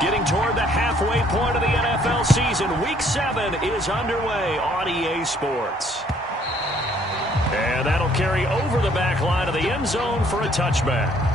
Getting toward the halfway point of the NFL season. Week 7 is underway on EA Sports. And that'll carry over the back line of the end zone for a touchback.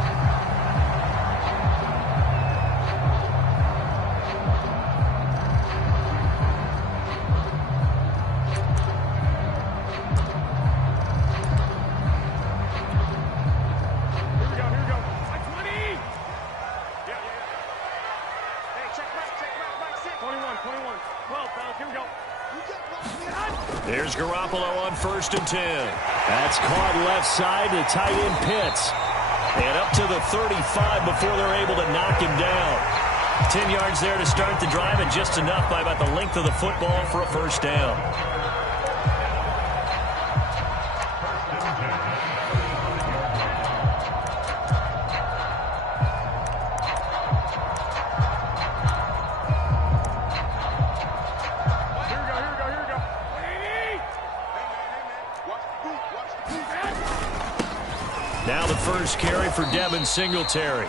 There's Garoppolo on 1st and 10. That's caught left side to tight end Pitts. And up to the 35 before they're able to knock him down. 10 yards there to start the drive, and just enough by about the length of the football for a first down. Now the first carry for Devin Singletary.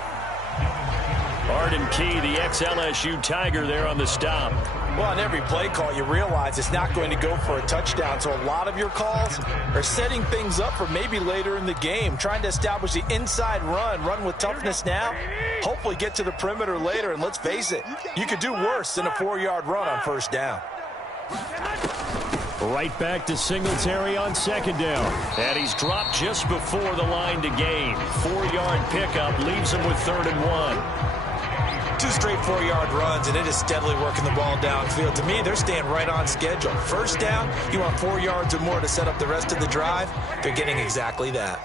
Arden Key, the ex-LSU Tiger, there on the stop. Well, on every play call, you realize it's not going to go for a touchdown. So a lot of your calls are setting things up for maybe later in the game, trying to establish the inside run with toughness now, hopefully get to the perimeter later. And let's face it, you could do worse than a 4-yard run on first down. Right back to Singletary on 2nd down. And he's dropped just before the line to gain. 4-yard pickup leaves him with 3rd and 1. 2 straight 4-yard runs, and it is steadily working the ball downfield. To me, they're staying right on schedule. First down, you want 4 yards or more to set up the rest of the drive. They're getting exactly that.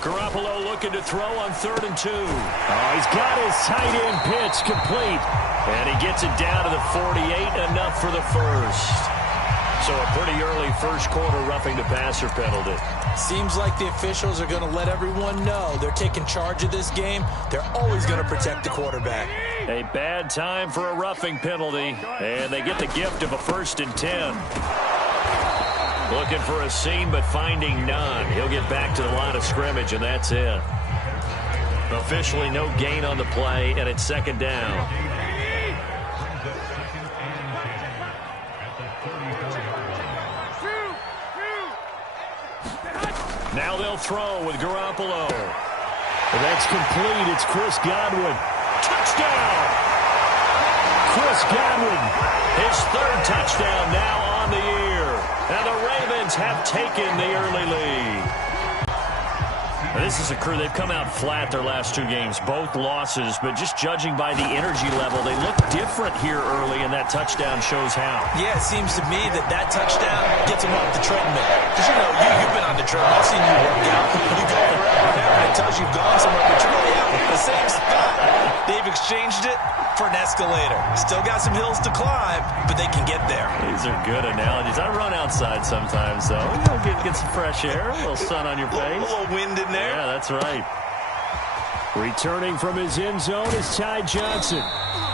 Garoppolo looking to throw on 3rd and 2. Oh, he's got his tight end pitch complete. And he gets it down to the 48, enough for the first. So a pretty early first quarter roughing the passer penalty. Seems like the officials are going to let everyone know they're taking charge of this game. They're always going to protect the quarterback. A bad time for a roughing penalty. And they get the gift of a 1st and 10. Looking for a seam, but finding none. He'll get back to the line of scrimmage, and that's it. Officially no gain on the play, and it's 2nd down. Now they'll throw with Garoppolo. That's complete. It's Chris Godwin. Touchdown! Chris Godwin, his 3rd touchdown now on the year. And the Ravens have taken the early lead. Now, this is a crew. They've come out flat their last 2 games, both losses, but just judging by the energy level, they look different here early, and that touchdown shows how. Yeah, it seems to me that touchdown gets them off the treadmill. Because, you've been on the treadmill. I've seen you work out. You go forever and ever, and it tells you've gone somewhere, but you're really out in the same spot. They've exchanged it for an escalator. Still got some hills to climb, but they can get there. These are good analogies. I run outside sometimes, though. Get some fresh air, a little sun on your face. A little wind in there. Yeah, that's right. Returning from his end zone is Ty Johnson.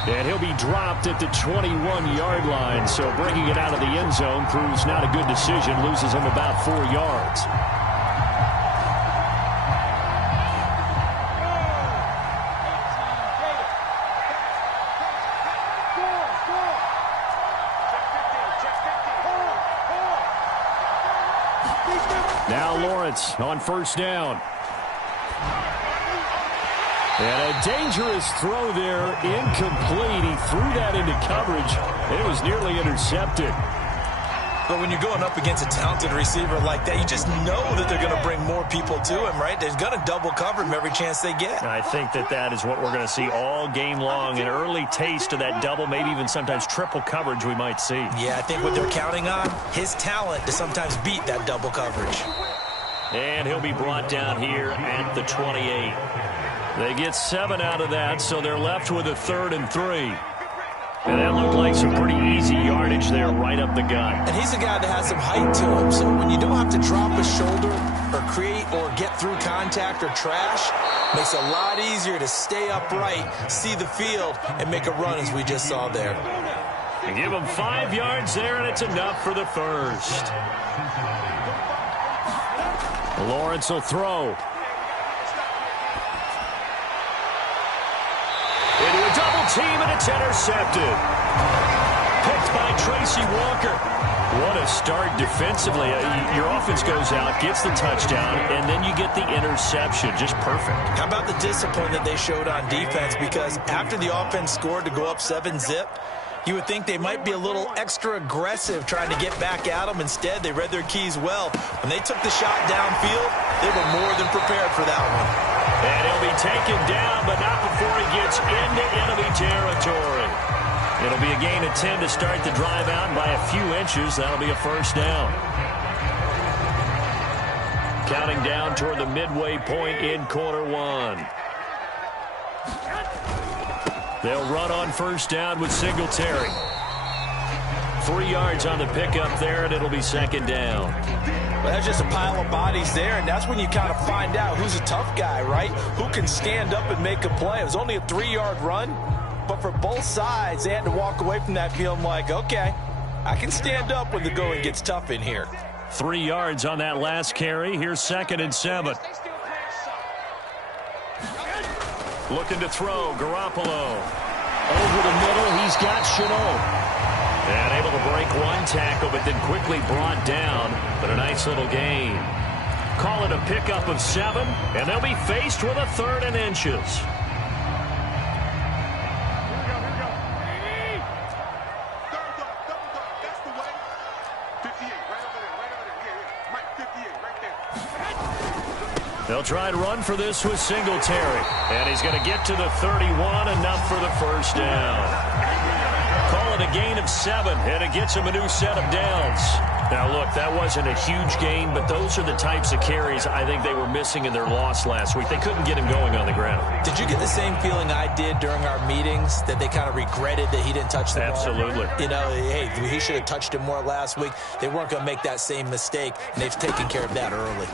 And he'll be dropped at the 21-yard line. So bringing it out of the end zone proves not a good decision. Loses him about 4 yards. Now Lawrence on 1st down. And a dangerous throw there, incomplete. He threw that into coverage. It was nearly intercepted. But when you're going up against a talented receiver like that, you just know that they're going to bring more people to him, right? They're going to double cover him every chance they get. I think that is what we're going to see all game long. An early taste of that double, maybe even sometimes triple coverage we might see. Yeah, I think what they're counting on, his talent to sometimes beat that double coverage. And he'll be brought down here at the 28. They get 7 out of that, so they're left with a 3rd and 3. And that looked like some pretty easy yardage there right up the gut. And he's a guy that has some height to him, so when you don't have to drop a shoulder or create or get through contact or trash, makes it a lot easier to stay upright, see the field, and make a run as we just saw there. And give him 5 yards there, and it's enough for the first. Lawrence will throw. Into a double team, and it's intercepted. Picked by Tracy Walker. What a start defensively. Your offense goes out, gets the touchdown, and then you get the interception. Just perfect. How about the discipline that they showed on defense? Because after the offense scored to go up 7-zip, you would think they might be a little extra aggressive trying to get back at them. Instead, they read their keys well. When they took the shot downfield, they were more than prepared for that one. And he'll be taken down, but not before he gets into enemy territory. It'll be a gain of 10 to start the drive out, and by a few inches, that'll be a first down. Counting down toward the midway point in quarter one. They'll run on first down with Singletary. 3 yards on the pickup there, and it'll be second down. Well, that's just a pile of bodies there, and that's when you kind of find out who's a tough guy, right? Who can stand up and make a play. It was only a 3-yard run, but for both sides, they had to walk away from that feeling like, okay, I can stand up when the going gets tough in here. 3 yards on that last carry. Here's 2nd and 7. Looking to throw, Garoppolo. Over the middle, he's got Chenault. And able to break one tackle, but then quickly brought down. But a nice little gain. Call it a pickup of 7, and they'll be faced with a 3rd and inches. They'll try and run for this with Singletary. And he's going to get to the 31, enough for the first down. Call it a gain of 7, and it gets him a new set of downs. Now, look, that wasn't a huge gain, but those are the types of carries I think they were missing in their loss last week. They couldn't get him going on the ground. Did you get the same feeling I did during our meetings, that they kind of regretted that he didn't touch the ball? Absolutely. You know, hey, he should have touched it more last week. They weren't going to make that same mistake, and they've taken care of that early.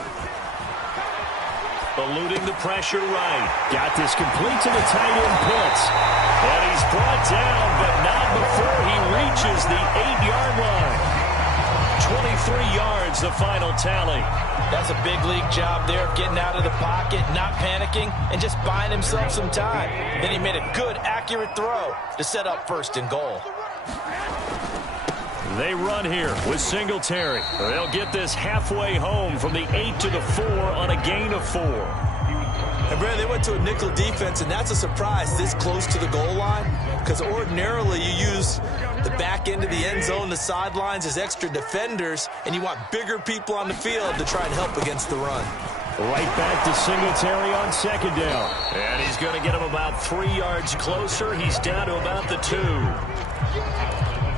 Eluding the pressure right. Got this complete to the tight end Pitts. And he's brought down, but not before he reaches the 8-yard line. 23 yards, the final tally. That's a big league job there of getting out of the pocket, not panicking, and just buying himself some time. Then he made a good, accurate throw to set up 1st and goal. They run here with Singletary. They'll get this halfway home from the 8 to the 4 on a gain of 4. And Brad, they went to a nickel defense, and that's a surprise this close to the goal line, because ordinarily you use the back end of the end zone, the sidelines as extra defenders, and you want bigger people on the field to try and help against the run. Right back to Singletary on 2nd down. And he's going to get him about 3 yards closer. He's down to about the 2.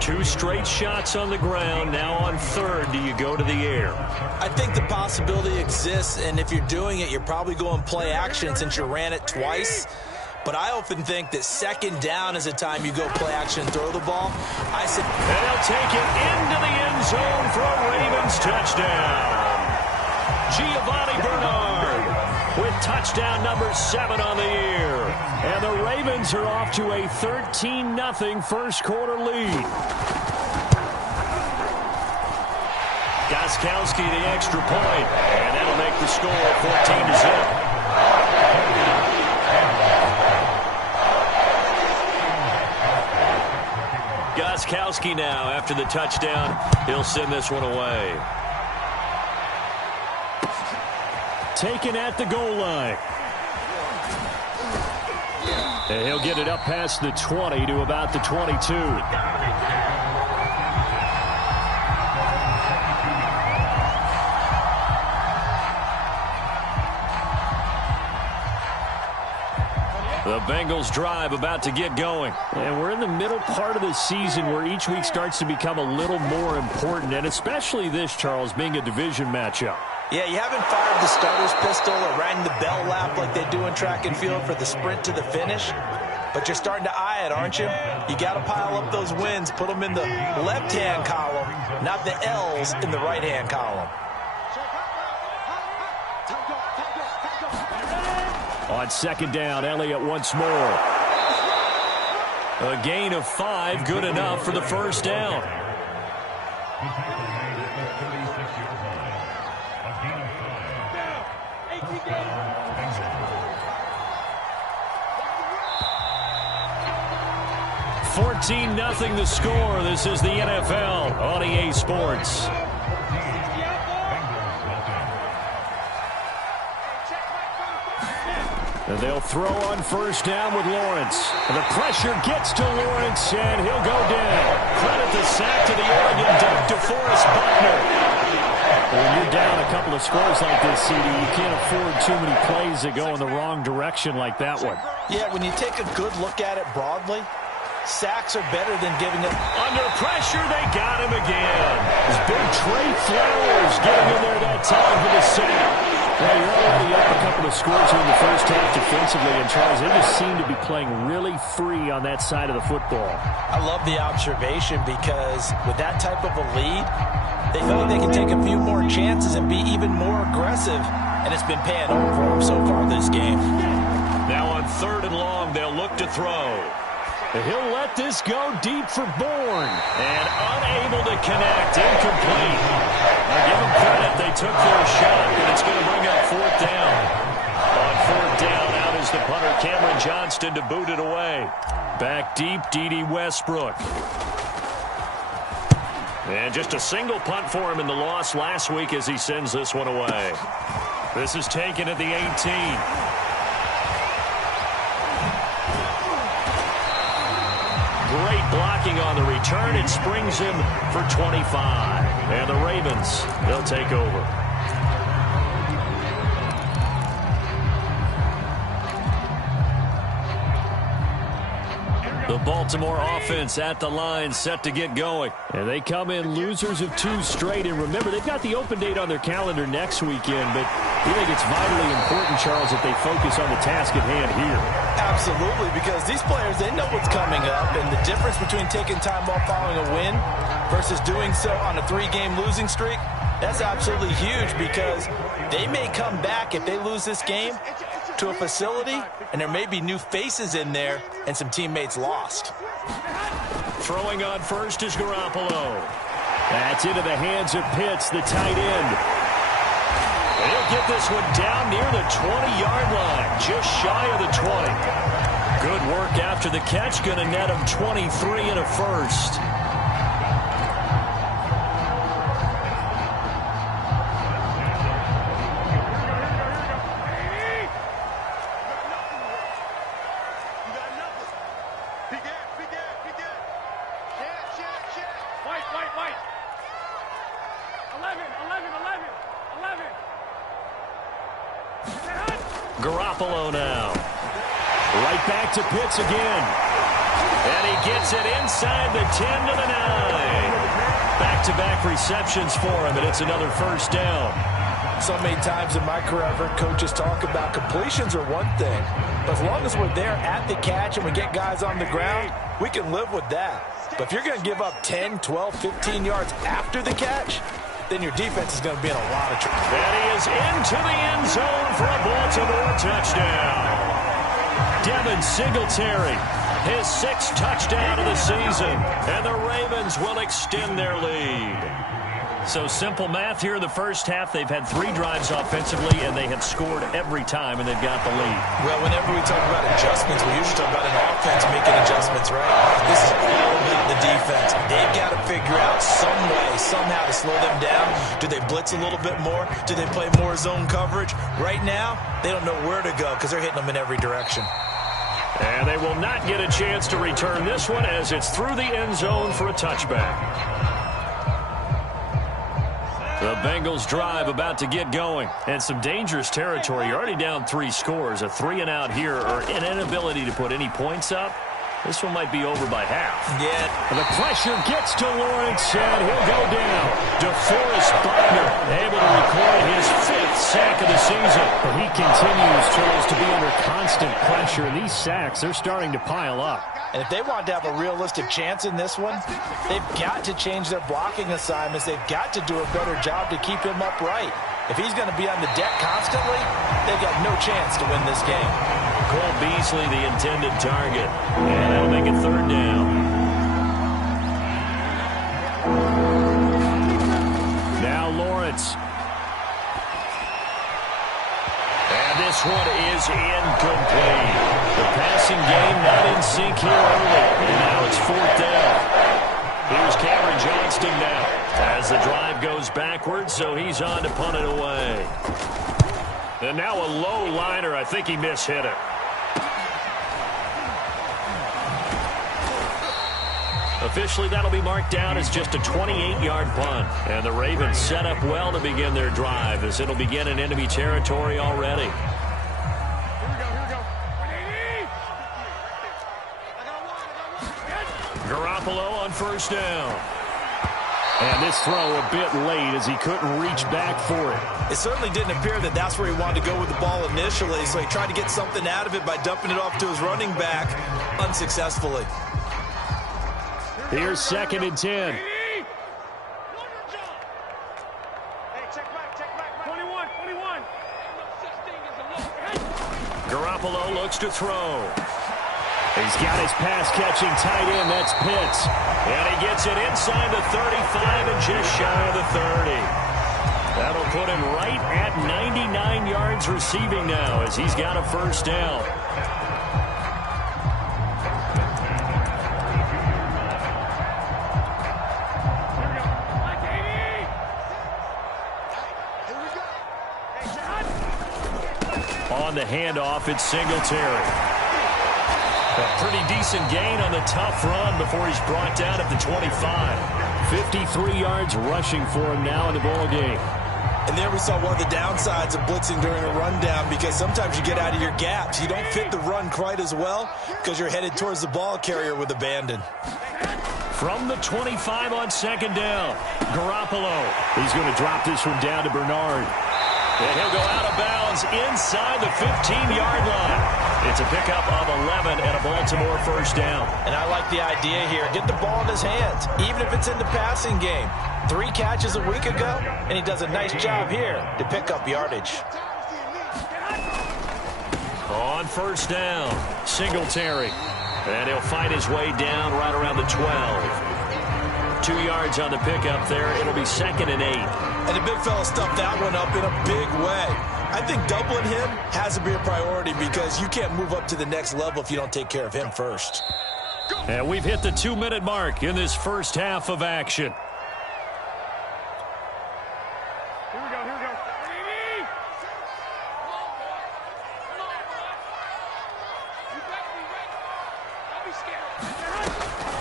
2 straight shots on the ground. Now on 3rd, do you go to the air? I think the possibility exists, and if you're doing it, you're probably going play action since you ran it twice. But I often think that 2nd down is a time you go play action and throw the ball. I said, and they'll take it into the end zone for a Ravens touchdown. Giovanni Bernard with touchdown number 7 on the year. And the Ravens are off to a 13-0 first quarter lead. Gostkowski the extra point, and that'll make the score 14-0. Gostkowski now, after the touchdown, he'll send this one away. Taken at the goal line. And he'll get it up past the 20 to about the 22. The Bengals drive about to get going. And we're in the middle part of the season where each week starts to become a little more important, and especially this, Charles, being a division matchup. Yeah, you haven't fired the starter's pistol or rang the bell lap like they do in track and field for the sprint to the finish. But you're starting to eye it, aren't you? You got to pile up those wins, put them in the left-hand column, not the L's in the right-hand column. On 2nd down, Elliott once more. A gain of 5, good enough for the first down. $14-0 the score. This is the NFL on EA Sports. And they'll throw on first down with Lawrence. And the pressure gets to Lawrence, and he'll go down. Credit the sack to the Oregon Duck, DeForest Buckner. When you're down a couple of scores like this, CD, you can't afford too many plays that go in the wrong direction like that one. Yeah, when you take a good look at it broadly, sacks are better than giving up. Under pressure, they got him again. This big Trey Flowers getting in there that time for the sack. Well, you're already up a couple of scores here in the first half defensively, and Charles, they just seem to be playing really free on that side of the football. I love the observation because with that type of a lead, they feel like they can take a few more chances and be even more aggressive, and it's been paying off for them so far this game. Now on 3rd and long, they'll look to throw. He'll let this go deep for Bourne, and unable to connect, incomplete. Now give them credit, they took their shot, and it's going to bring up 4th down. On 4th down, out is the punter, Cameron Johnston, to boot it away. Back deep, D.D. Westbrook. And just a single punt for him in the loss last week as he sends this one away. This is taken at the 18. Great blocking on the return. It springs him for 25. And the Ravens, they'll take over. The Baltimore offense at the line, set to get going. And they come in losers of 2 straight. And remember, they've got the open date on their calendar next weekend. But I think it's vitally important, Charles, that they focus on the task at hand here. Absolutely, because these players, they know what's coming up. And the difference between taking time off following a win versus doing so on a 3-game losing streak, that's absolutely huge because they may come back if they lose this game to a facility, and there may be new faces in there and some teammates lost. Throwing on first is Garoppolo. That's into the hands of Pitts, the tight end. And he'll get this one down near the 20-yard line, just shy of the 20. Good work after the catch, going to net him 23 and a first. Garoppolo now. Right back to Pitts again. And he gets it inside the 10 to the 9. Back-to-back receptions for him, and it's another first down. So many times in my career, I've heard coaches talk about completions are one thing. But as long as we're there at the catch and we get guys on the ground, we can live with that. But if you're going to give up 10, 12, 15 yards after the catch, then your defense is going to be in a lot of trouble. And he is into the end zone for a Baltimore touchdown. Devin Singletary, his 6th touchdown of the season, and the Ravens will extend their lead. So simple math here in the first half. They've had 3 drives offensively, and they have scored every time, and they've got the lead. Well, whenever we talk about adjustments, we usually talk about an offense making adjustments, right? This is all about the defense. They've got to figure out some way, somehow to slow them down. Do they blitz a little bit more? Do they play more zone coverage? Right now, they don't know where to go because they're hitting them in every direction. And they will not get a chance to return this one as it's through the end zone for a touchback. The Bengals drive about to get going. And some dangerous territory. You're already down 3 scores. A 3-and-out here or an inability to put any points up. This one might be over by half. Yeah. And the pressure gets to Lawrence, and he'll go down. DeForest Buckner able to record his 5th sack of the season. But he continues, Charles, to be under constant pressure. And these sacks, they're starting to pile up. And if they want to have a realistic chance in this one, they've got to change their blocking assignments. They've got to do a better job to keep him upright. If he's going to be on the deck constantly, they've got no chance to win this game. Cole Beasley, the intended target. And that'll make it 3rd down. Now Lawrence. this one is incomplete. The passing game not in sync here early, and now it's 4th down. Here's Cameron Johnston now as the drive goes backwards, so he's on to punt it away. And now a low liner. I think he mishit it. Officially, that'll be marked down as just a 28-yard punt. And the Ravens set up well to begin their drive, as it'll begin in enemy territory already. Garoppolo on 1st down. And this throw a bit late as he couldn't reach back for it. It certainly didn't appear that that's where he wanted to go with the ball initially, so he tried to get something out of it by dumping it off to his running back unsuccessfully. Here's 2nd and 10. Garoppolo looks to throw. He's got his pass-catching tight end. That's Pitts. And he gets it inside the 35 and just shy of the 30. That'll put him right at 99 yards receiving now as he's got a 1st down. On the handoff, it's Singletary. A pretty decent gain on the tough run before he's brought down at the 25. 53 yards rushing for him now in the ball game. And there we saw one of the downsides of blitzing during a rundown, because sometimes you get out of your gaps. You don't fit the run quite as well because you're headed towards the ball carrier with abandon. From the 25 on 2nd down, Garoppolo. He's going to drop this one down to Bernard. And he'll go out of bounds inside the 15-yard line. It's a pickup of 11 and a Baltimore 1st down. And I like the idea here. Get the ball in his hands, even if it's in the passing game. 3 catches a week ago, and he does a nice job here to pick up yardage. On 1st down, Singletary. And he'll fight his way down right around the 12. 2 yards on the pickup there. It'll be 2nd and 8. And the big fella stuffed that one up in a big way. I think doubling him has to be a priority, because you can't move up to the next level if you don't take care of him first. And we've hit the 2-minute mark in this first half of action. Here we go, here we go.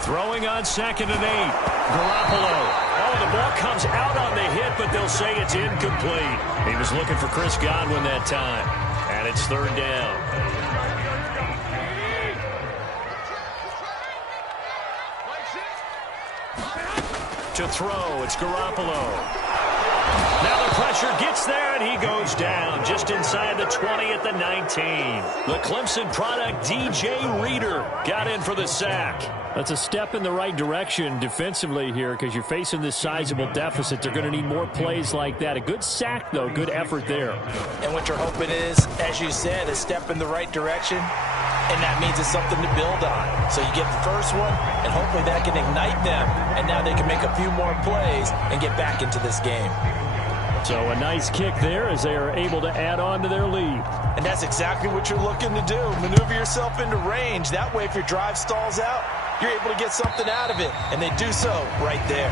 Throwing on 2nd and 8. Garoppolo. Oh, the ball comes out on the hit, but they'll say it's incomplete. He was looking for Chris Godwin that time. And it's 3rd down. To throw, it's Garoppolo. Now the pressure gets there, and he goes down just inside the 20 at the 19. The Clemson product, DJ Reader, got in for the sack. That's a step in the right direction defensively here, because you're facing this sizable deficit. They're going to need more plays like that. A good sack, though. Good effort there. And what you're hoping is, as you said, a step in the right direction, and that means it's something to build on. So you get the first one, and hopefully that can ignite them, and now they can make a few more plays and get back into this game. So a nice kick there as they are able to add on to their lead. And that's exactly what you're looking to do. Maneuver yourself into range. That way, if your drive stalls out, you're able to get something out of it. And they do so right there.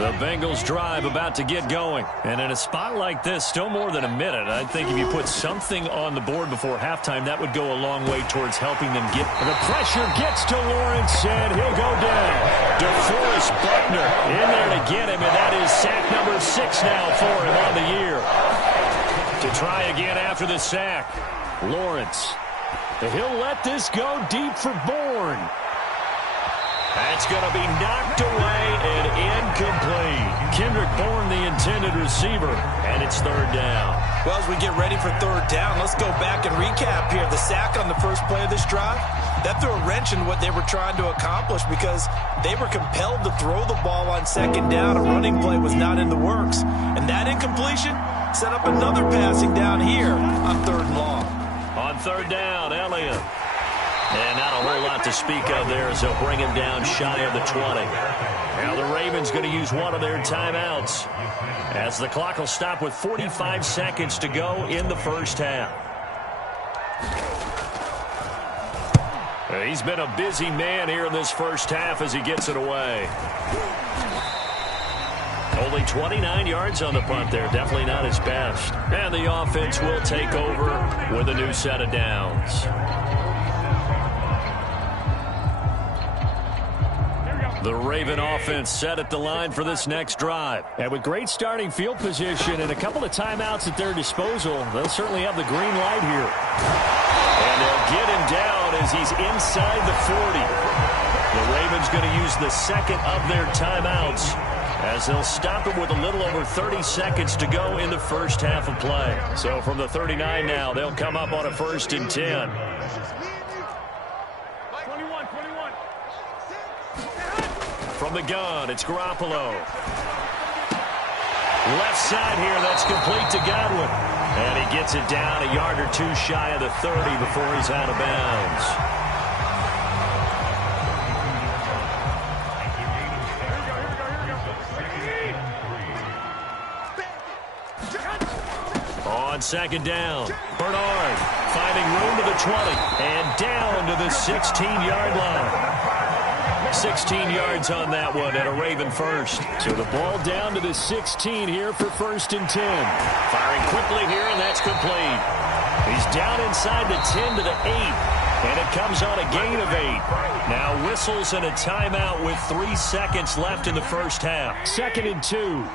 The Bengals drive about to get going. And in a spot like this, still more than a minute, I think if you put something on the board before halftime, that would go a long way towards helping them get. The pressure gets to Lawrence, and he'll go down. DeForest Buckner in there to get him, and that is sack number 6 now for him on the year. To try again after the sack, Lawrence. He'll let this go deep for Bourne. That's going to be knocked away and incomplete. Kendrick Bourne, the intended receiver, and it's 3rd down. Well, as we get ready for 3rd down, let's go back and recap here. The sack on the first play of this drive, that threw a wrench in what they were trying to accomplish, because they were compelled to throw the ball on 2nd down. A running play was not in the works. And that incompletion set up another passing down here on 3rd and long. On 3rd down, Elliott. And not a whole lot to speak of there as they'll bring him down shy of the 20. Now the Ravens going to use one of their timeouts as the clock will stop with 45 seconds to go in the first half. He's been a busy man here in this first half as he gets it away. Only 29 yards on the punt there. Definitely not his best. And the offense will take over with a new set of downs. The Raven offense set at the line for this next drive. And with great starting field position and a couple of timeouts at their disposal, they'll certainly have the green light here. And they'll get him down as he's inside the 40. The Ravens going to use the second of their timeouts as they'll stop it with a little over 30 seconds to go in the first half of play. So from the 39 now, they'll come up on a 1st and 10. 21. From the gun, it's Garoppolo. Left side here, that's complete to Godwin. And he gets it down a yard or two shy of the 30 before he's out of bounds. On second down, Bernard finding room to the 20 and down to the 16-yard line. 16 yards on that one and a Raven first. So the ball down to the 16 here for 1st and 10. Firing quickly here, and that's complete. He's down inside the 10 to the 8, and it comes on a gain of 8. Now whistles and a timeout with 3 seconds left in the first half. 2nd and 2.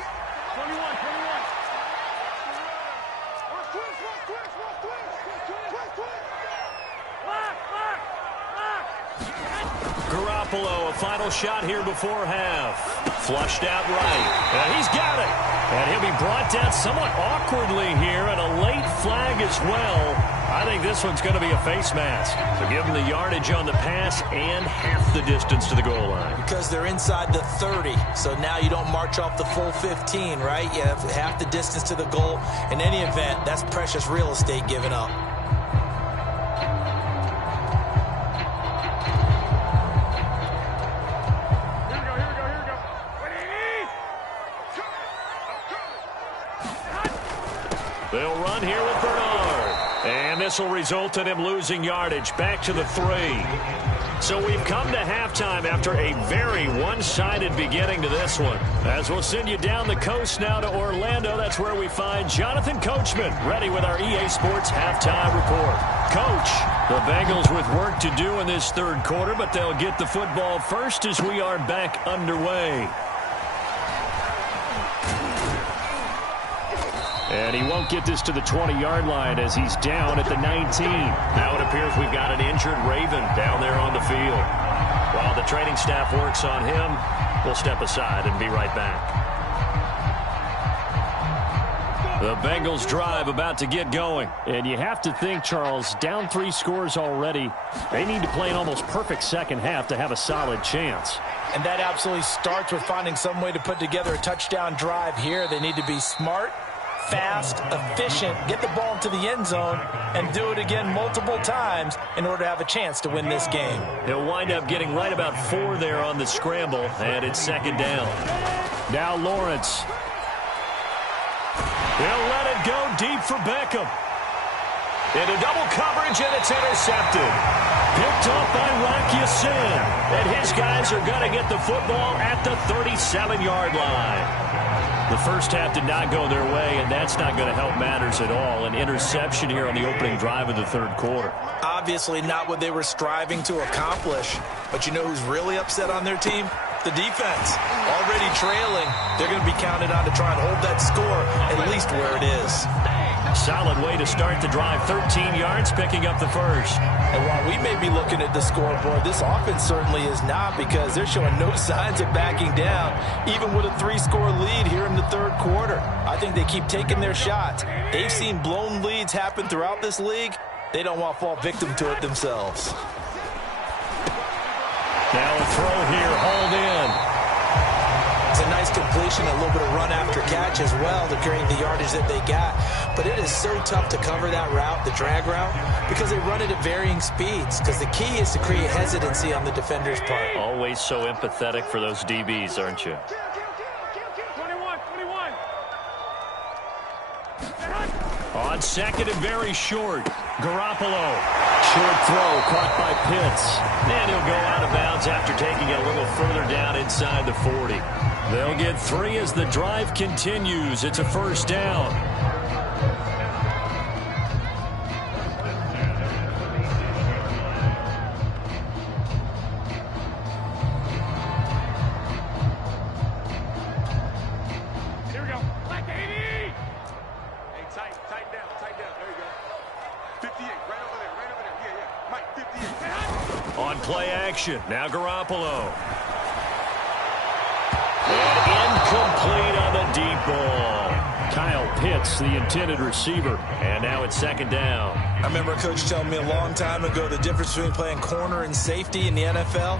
Garoppolo, a final shot here before half. Flushed out right. And he's got it. And he'll be brought down somewhat awkwardly here, and a late flag as well. I think this one's going to be a face mask. So give him the yardage on the pass and half the distance to the goal line. Because they're inside the 30, so now you don't march off the full 15, right? You have half the distance to the goal. In any event, that's precious real estate given up. They'll run here with Bernard. And this will result in him losing yardage back to the 3. So we've come to halftime after a very one-sided beginning to this one. As we'll send you down the coast now to Orlando, that's where we find Jonathan Coachman ready with our EA Sports halftime report. Coach, the Bengals with work to do in this third quarter, but they'll get the football first as we are back underway. And he won't get this to the 20-yard line as he's down at the 19. Now it appears we've got an injured Raven down there on the field. While the training staff works on him, we'll step aside and be right back. The Bengals drive about to get going. And you have to think, Charles, down 3 scores already. They need to play an almost perfect second half to have a solid chance. And that absolutely starts with finding some way to put together a touchdown drive here. They need to be smart, fast, efficient, get the ball into the end zone, and do it again multiple times in order to have a chance to win this game. He'll wind up getting right about 4 there on the scramble, and it's second down. Now Lawrence. They'll let it go deep for Beckham. Into double coverage, and it's intercepted. Picked off by Rock Ya-Sin. And his guys are going to get the football at the 37-yard line. The first half did not go their way, and that's not going to help matters at all. An interception here on the opening drive of the third quarter. Obviously not what they were striving to accomplish. But you know who's really upset on their team? The defense. Already trailing. They're going to be counted on to try and hold that score at least where it is. Solid way to start the drive. 13 yards, picking up the first. And while we may be looking at the scoreboard, this offense certainly is not, because they're showing no signs of backing down, even with a 3-score lead here in the third quarter. I think they keep taking their shots. They've seen blown leads happen throughout this league. They don't want to fall victim to it themselves. Now a throw here, hauled in. It's a nice completion, a little bit of run after catch as well to create the yardage that they got. But it is so tough to cover that route, the drag route, because they run it at varying speeds. Because the key is to create hesitancy on the defender's part. Always so empathetic for those DBs, aren't you? 21. On second and very short, Garoppolo. Short throw caught by Pitts. And he'll go out of bounds after taking it a little further down inside the 40. They'll get 3 as the drive continues. It's a first down. Here we go. Black 80. Hey, tight down. There you go. 58, right over there. Yeah. Mike, 58. On play action, now Garoppolo. And incomplete on the deep ball. Kyle Pitts, the intended receiver. And now it's second down. I remember a coach telling me a long time ago the difference between playing corner and safety in the NFL.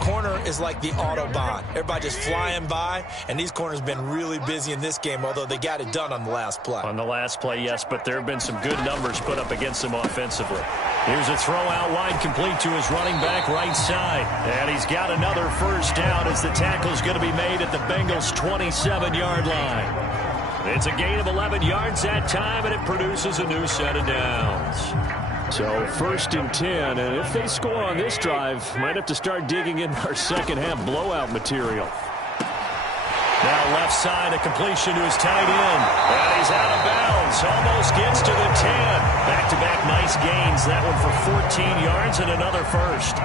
Corner is like the Autobahn. Everybody just flying by, and these corners have been really busy in this game, although they got it done on the last play. On the last play, yes, but there have been some good numbers put up against them offensively. Here's a throw out wide, complete to his running back right side. And he's got another first down as the tackle's going to be made at the Bengals' 27-yard line. It's a gain of 11 yards that time, and it produces a new set of downs. So first and 10, and if they score on this drive, might have to start digging in our second half blowout material. Now left side, a completion to his tight end. And he's out of bounds, almost gets to the 10. Back-to-back nice gains, that one for 14 yards and another first.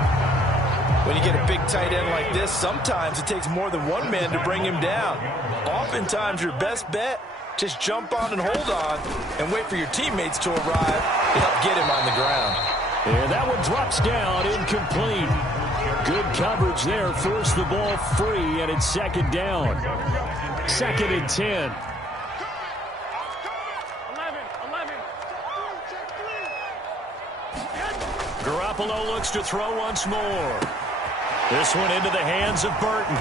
When you get a big tight end like this, sometimes it takes more than one man to bring him down. Oftentimes your best bet, just jump on and hold on and wait for your teammates to arrive to help get him on the ground. And that one drops down, incomplete. Good coverage there, forced the ball free, and it's second down. Second and 10. 11. Garoppolo looks to throw once more. This one into the hands of Burton.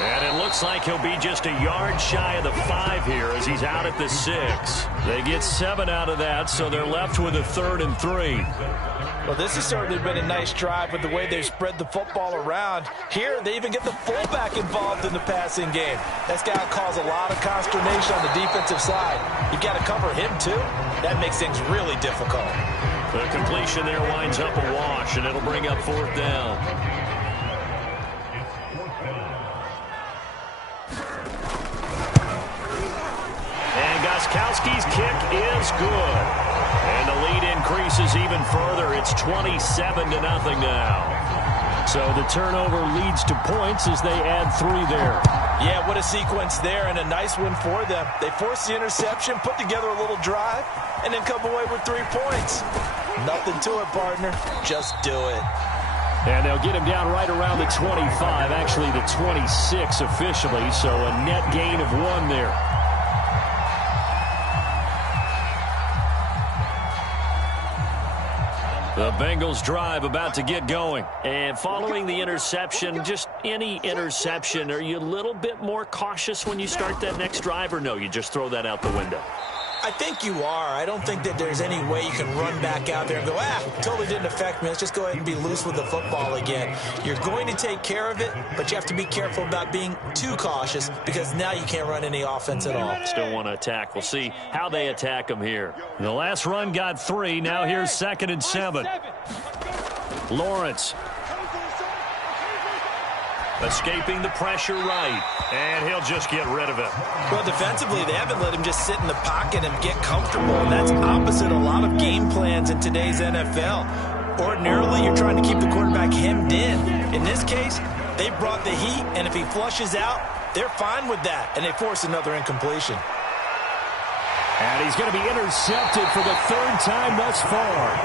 And it looks like he'll be just a yard shy of the 5 here as he's out at the 6. They get 7 out of that, so they're left with a 3rd and 3. Well, this has certainly been a nice drive with the way they've spread the football around. Here, they even get the fullback involved in the passing game. That's got to cause a lot of consternation on the defensive side. You've got to cover him, too. That makes things really difficult. The completion there winds up a wash, and it'll bring up 4th down. Gostkowski's kick is good. And the lead increases even further. It's 27-0 now. So the turnover leads to points as they add 3 there. Yeah, what a sequence there, and a nice one for them. They force the interception, put together a little drive, and then come away with 3 points. Nothing to it, partner. Just do it. And they'll get him down right around the 25, actually the 26 officially, so a net gain of 1 there. The Bengals drive about to get going. And following the interception, just any interception, are you a little bit more cautious when you start that next drive, or no, you just throw that out the window? I think you are. I don't think that there's any way you can run back out there and go, totally didn't affect me. Let's just go ahead and be loose with the football again. You're going to take care of it, but you have to be careful about being too cautious because now you can't run any offense at all. Still want to attack. We'll see how they attack them here. The last run got 3. Now here's 2nd and 7. Lawrence. Escaping the pressure right. And he'll just get rid of it. Well, defensively, they haven't let him just sit in the pocket and get comfortable. And that's opposite a lot of game plans in today's NFL. Ordinarily, you're trying to keep the quarterback hemmed in. In this case, they brought the heat, and if he flushes out, they're fine with that. And they force another incompletion. And he's going to be intercepted for the 3rd time thus far.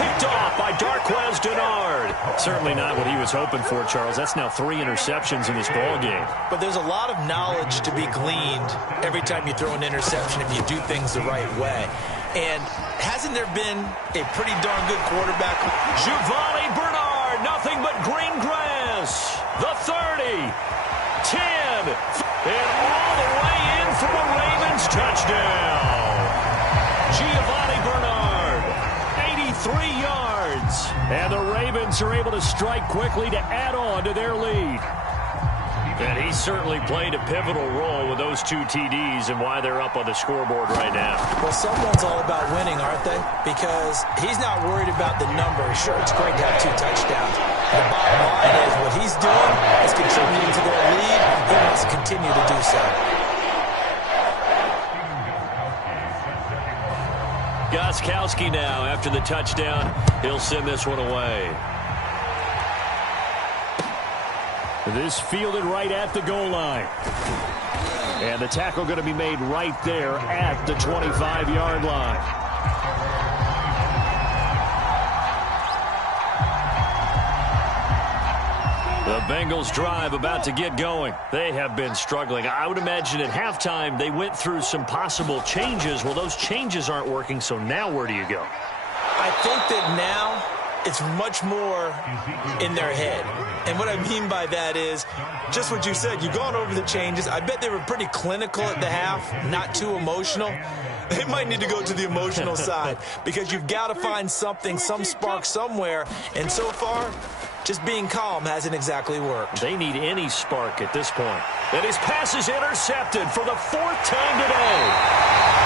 Picked off by Darqueze Dennard. Certainly not what he was hoping for, Charles. That's now 3 interceptions in this ballgame. But there's a lot of knowledge to be gleaned every time you throw an interception if you do things the right way. And hasn't there been a pretty darn good quarterback? Giovanni Bernard, nothing but green grass. The 30, 10. And all the way in for the Ravens touchdown. Giovanni Bernard, 83 yards. And the Ravens are able to strike quickly to add on to their lead. And he certainly played a pivotal role with those 2 TDs and why they're up on the scoreboard right now. Well, someone's all about winning, aren't they? Because he's not worried about the number. Sure, it's great to have 2 touchdowns. The bottom line is what he's doing is contributing to their lead. He wants to continue to do so. Gostkowski now after the touchdown. He'll send this one away. This fielded right at the goal line. And the tackle going to be made right there at the 25-yard line. The Bengals drive about to get going. They have been struggling. I would imagine at halftime they went through some possible changes. Well, those changes aren't working, so now where do you go? I think that now it's much more in their head. And what I mean by that is just what you said. You've gone over the changes. I bet they were pretty clinical at the half, not too emotional. They might need to go to the emotional side because you've got to find something, some spark somewhere. And so far, just being calm hasn't exactly worked. They need any spark at this point. And his pass is intercepted for the 4th time today.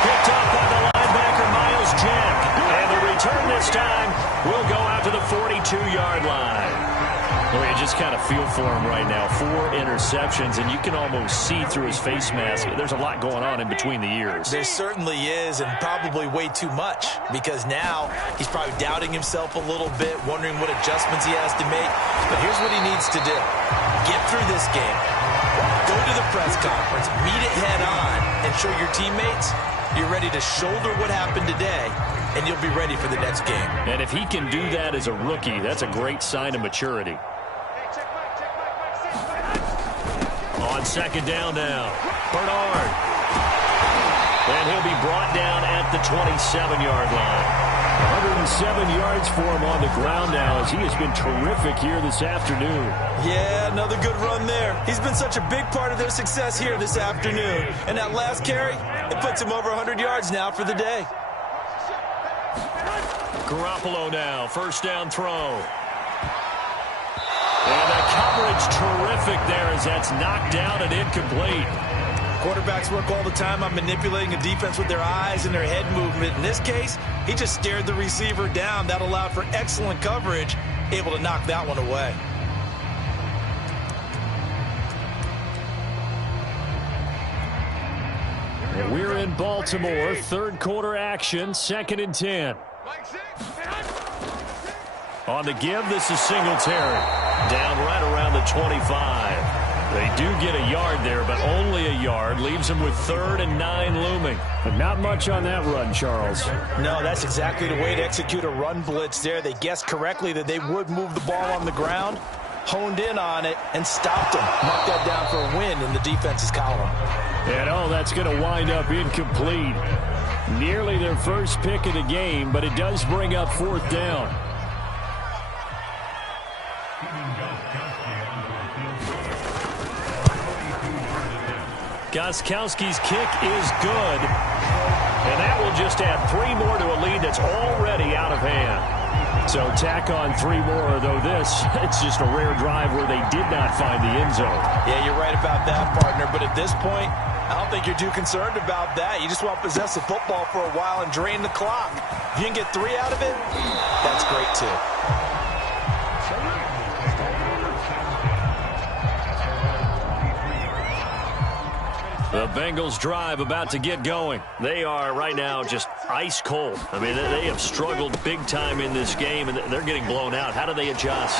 Picked up by the linebacker, Miles Jack. And the return this time will go out to the 42-yard line. Well, you just kind of feel for him right now. 4 interceptions, and you can almost see through his face mask. There's a lot going on in between the ears. There certainly is, and probably way too much, because now he's probably doubting himself a little bit, wondering what adjustments he has to make. But here's what he needs to do. Get through this game. Go to the press conference. Meet it head on and show your teammates you're ready to shoulder what happened today, and you'll be ready for the next game. And if he can do that as a rookie, that's a great sign of maturity. On 2nd down now, Bernard. And he'll be brought down at the 27-yard line. 107 yards for him on the ground now as he has been terrific here this afternoon. Yeah, another good run there. He's been such a big part of their success here this afternoon. And that last carry, it puts him over 100 yards now for the day. Garoppolo now, 1st down throw. And the coverage terrific there as that's knocked down and incomplete. Quarterbacks work all the time on manipulating a defense with their eyes and their head movement. In this case, he just stared the receiver down. That allowed for excellent coverage, able to knock that one away. And we're in Baltimore, 3rd quarter action, 2nd and 10. On the give, this is Singletary. Down right around the 25. They do get a yard there, but only a yard. Leaves them with 3rd and 9 looming. But not much on that run, Charles. No, that's exactly the way to execute a run blitz there. They guessed correctly that they would move the ball on the ground, honed in on it, and stopped them. Marked that down for a win in the defense's column. And, that's going to wind up incomplete. Nearly their first pick of the game, but it does bring up 4th down. Gostkowski's kick is good. And that will just add 3 more to a lead that's already out of hand. So tack on 3 more, though it's just a rare drive where they did not find the end zone. Yeah, you're right about that, partner. But at this point, I don't think you're too concerned about that. You just want to possess the football for a while and drain the clock. If you can get 3 out of it, that's great, too. The Bengals drive about to get going. They are right now just ice cold. I mean, they have struggled big time in this game, and they're getting blown out. How do they adjust?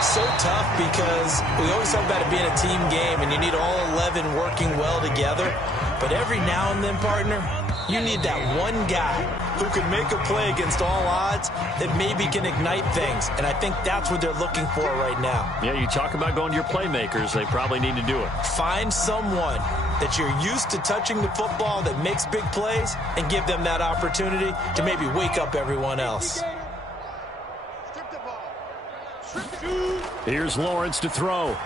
So tough because we always talk about it being a team game, and you need all 11 working well together. But every now and then, partner, you need that one guy who can make a play against all odds that maybe can ignite things. And I think that's what they're looking for right now. Yeah, you talk about going to your playmakers. They probably need to do it. Find someone that you're used to touching the football that makes big plays and give them that opportunity to maybe wake up everyone else. Here's Lawrence to throw.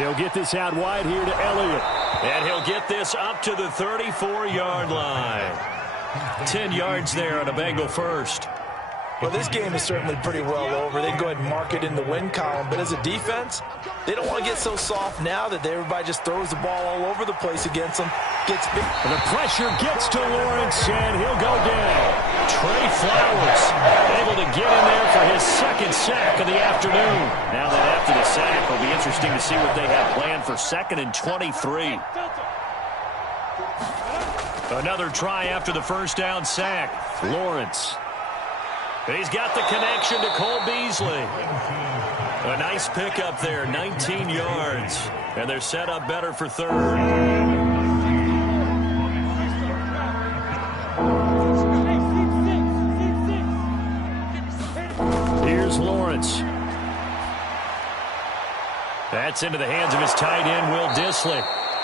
He'll get this out wide here to Elliott. And he'll get this up to the 34-yard line. 10 yards there on a Bengal first. Well, this game is certainly pretty well over. They can go ahead and mark it in the win column. But as a defense, they don't want to get so soft now that everybody just throws the ball all over the place against them. Gets big. And the pressure gets to Lawrence, and he'll go down. Trey Flowers able to get in there for his second sack of the afternoon. Now that after the sack, it'll be interesting to see what they have planned for 2nd and 23. Another try after the first down sack. Lawrence. He's got the connection to Cole Beasley. A nice pickup there, 19 yards. And they're set up better for 3rd. Here's Lawrence. That's into the hands of his tight end, Will Dissly.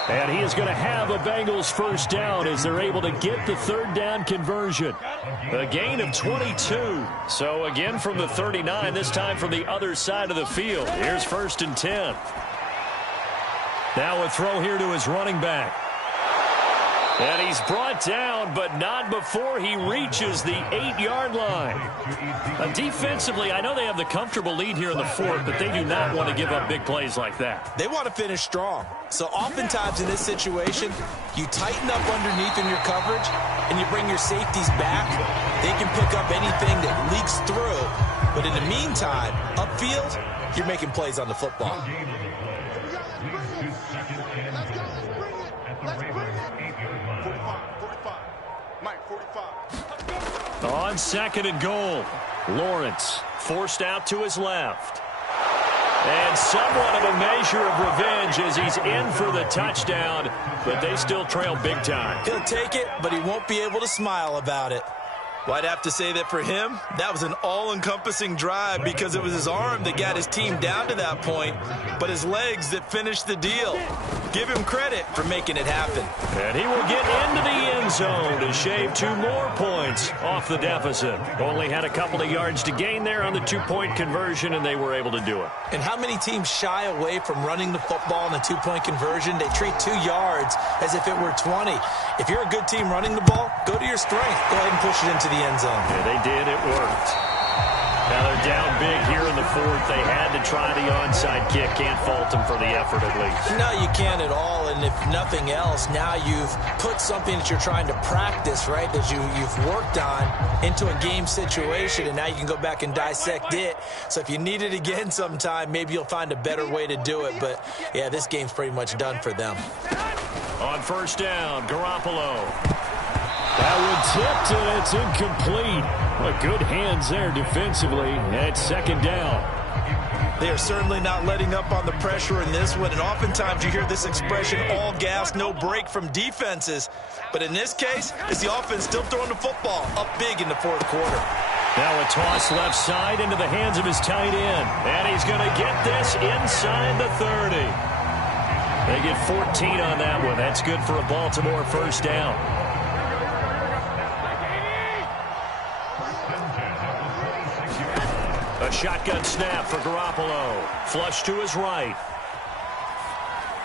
And he is going to have a Bengals first down as they're able to get the 3rd down conversion. A gain of 22. So again from the 39, this time from the other side of the field. Here's 1st and 10. Now a throw here to his running back. And he's brought down, but not before he reaches the 8-yard line. Defensively, I know they have the comfortable lead here in the 4th, but they do not want to give up big plays like that. They want to finish strong. So oftentimes in this situation, you tighten up underneath in your coverage, and you bring your safeties back. They can pick up anything that leaks through. But in the meantime, upfield, you're making plays on the football. On 2nd and goal, Lawrence forced out to his left. And somewhat of a measure of revenge as he's in for the touchdown, but they still trail big time. He'll take it, but he won't be able to smile about it. Well, I'd have to say that for him, that was an all-encompassing drive because it was his arm that got his team down to that point, but his legs that finished the deal. Give him credit for making it happen. And he will get into the end zone to shave 2 more points off the deficit. Only had a couple of yards to gain there on the 2-point conversion, and they were able to do it. And how many teams shy away from running the football in a 2-point conversion? They treat 2 yards as if it were 20. If you're a good team running the ball, go to your strength. Go ahead and push it into the end zone. Yeah, they did. It worked. Now they're down big here in the 4th. They had to try the onside kick. Can't fault them for the effort at least. No, you can't at all. And if nothing else, now you've put something that you're trying to practice, right, that you've worked on into a game situation, and now you can go back and dissect it. So if you need it again sometime, maybe you'll find a better way to do it. But, yeah, this game's pretty much done for them. On 1st down, Garoppolo. That one tipped, and it's incomplete. But good hands there defensively at 2nd down. They are certainly not letting up on the pressure in this one, and oftentimes you hear this expression, all gas, no break from defenses. But in this case, it's the offense still throwing the football up big in the 4th quarter. Now a toss left side into the hands of his tight end. And he's going to get this inside the 30. They get 14 on that one. That's good for a Baltimore first down. A shotgun snap for Garoppolo. Flush to his right.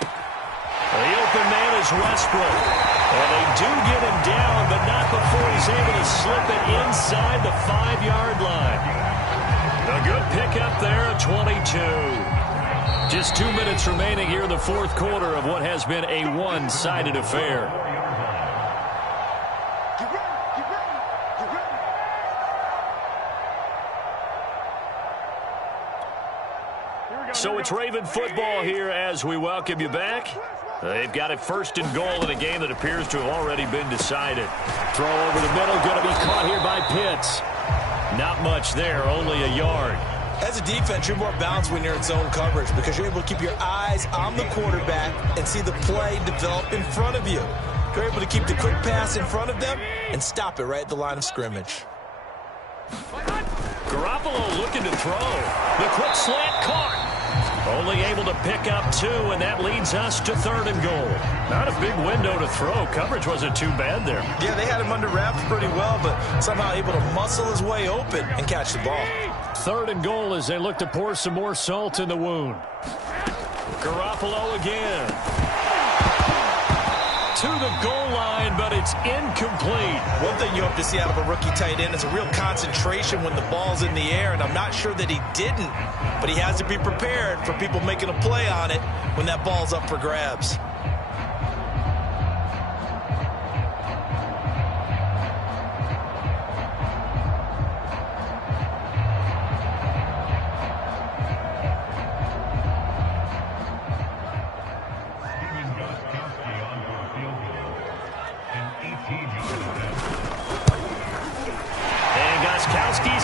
The open man is Westbrook. And they do get him down, but not before he's able to slip it inside the 5-yard line. A good pickup there at 22. Just 2 minutes remaining here in the 4th quarter of what has been a one-sided affair. So it's Raven football here as we welcome you back. They've got it 1st and goal in a game that appears to have already been decided. Throw over the middle, going to be caught here by Pitts. Not much there, only a yard. As a defense, you're more balanced when you're in zone coverage because you're able to keep your eyes on the quarterback and see the play develop in front of you. You're able to keep the quick pass in front of them and stop it right at the line of scrimmage. Garoppolo looking to throw. The quick slant caught. Only able to pick up 2, and that leads us to 3rd and goal. Not a big window to throw. Coverage wasn't too bad there. Yeah, they had him under wraps pretty well, but somehow able to muscle his way open and catch the ball. 3rd and goal as they look to pour some more salt in the wound. Garoppolo again. To the goal line, but it's incomplete. One thing you hope to see out of a rookie tight end is a real concentration when the ball's in the air, and I'm not sure that he didn't, but he has to be prepared for people making a play on it when that ball's up for grabs.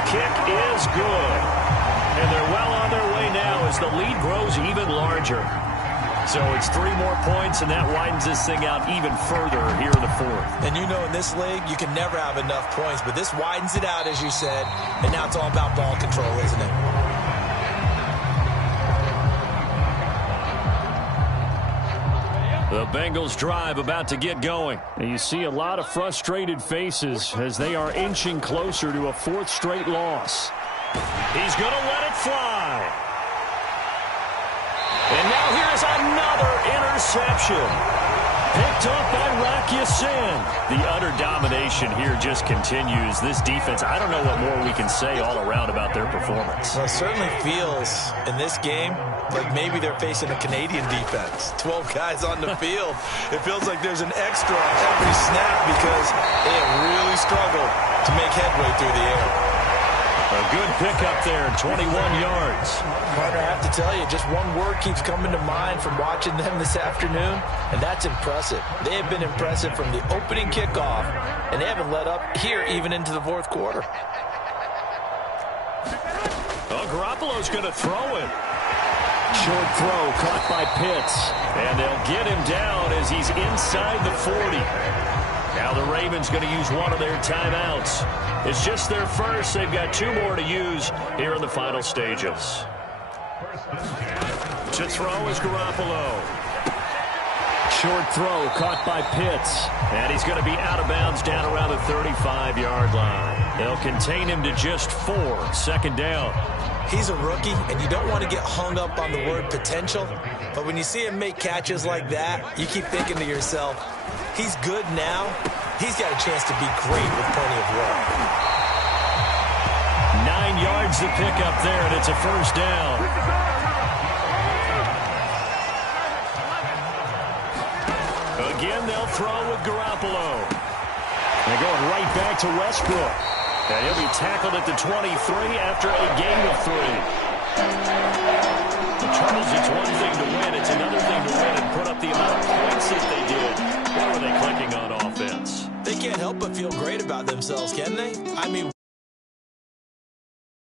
Kick is good. And they're well on their way now as the lead grows even larger. So it's 3 more points, and that widens this thing out even further here in the 4th. And you know in this league, you can never have enough points, but this widens it out, as you said, and now it's all about ball control, isn't it? The Bengals drive about to get going. And you see a lot of frustrated faces as they are inching closer to a 4th straight loss. He's going to let it fly. And now here's another interception. Picked up by Rakiasin. The utter domination here just continues. This defense, I don't know what more we can say all around about their performance. Well, it certainly feels in this game like maybe they're facing a Canadian defense. 12 guys on the field. It feels like there's an extra on every snap because they have really struggled to make headway through the air. A good pickup there, 21 yards. Partner, I have to tell you, just one word keeps coming to mind from watching them this afternoon, and that's impressive. They have been impressive from the opening kickoff, and they haven't let up here even into the 4th quarter. Oh, Garoppolo's going to throw it. Short throw caught by Pitts, and they'll get him down as he's inside the 40. Now the Ravens going to use one of their timeouts. It's just their first. They've got 2 more to use here in the final stages. To throw is Garoppolo. Short throw caught by Pitts. And he's going to be out of bounds down around the 35-yard line. They'll contain him to just 4. 2nd down. He's a rookie, and you don't want to get hung up on the word potential. But when you see him make catches like that, you keep thinking to yourself, he's good now. He's got a chance to be great with plenty of work. 9 yards to pick up there, and it's a 1st down. Again, they'll throw with Garoppolo. They're going right back to Westbrook. And he'll be tackled at the 23 after a gain of 3. The trouble is, it's one thing to win. It's another thing to win and put up the amount of points that they did. What were they clicking on offense? They can't help but feel great about themselves, can they? I mean...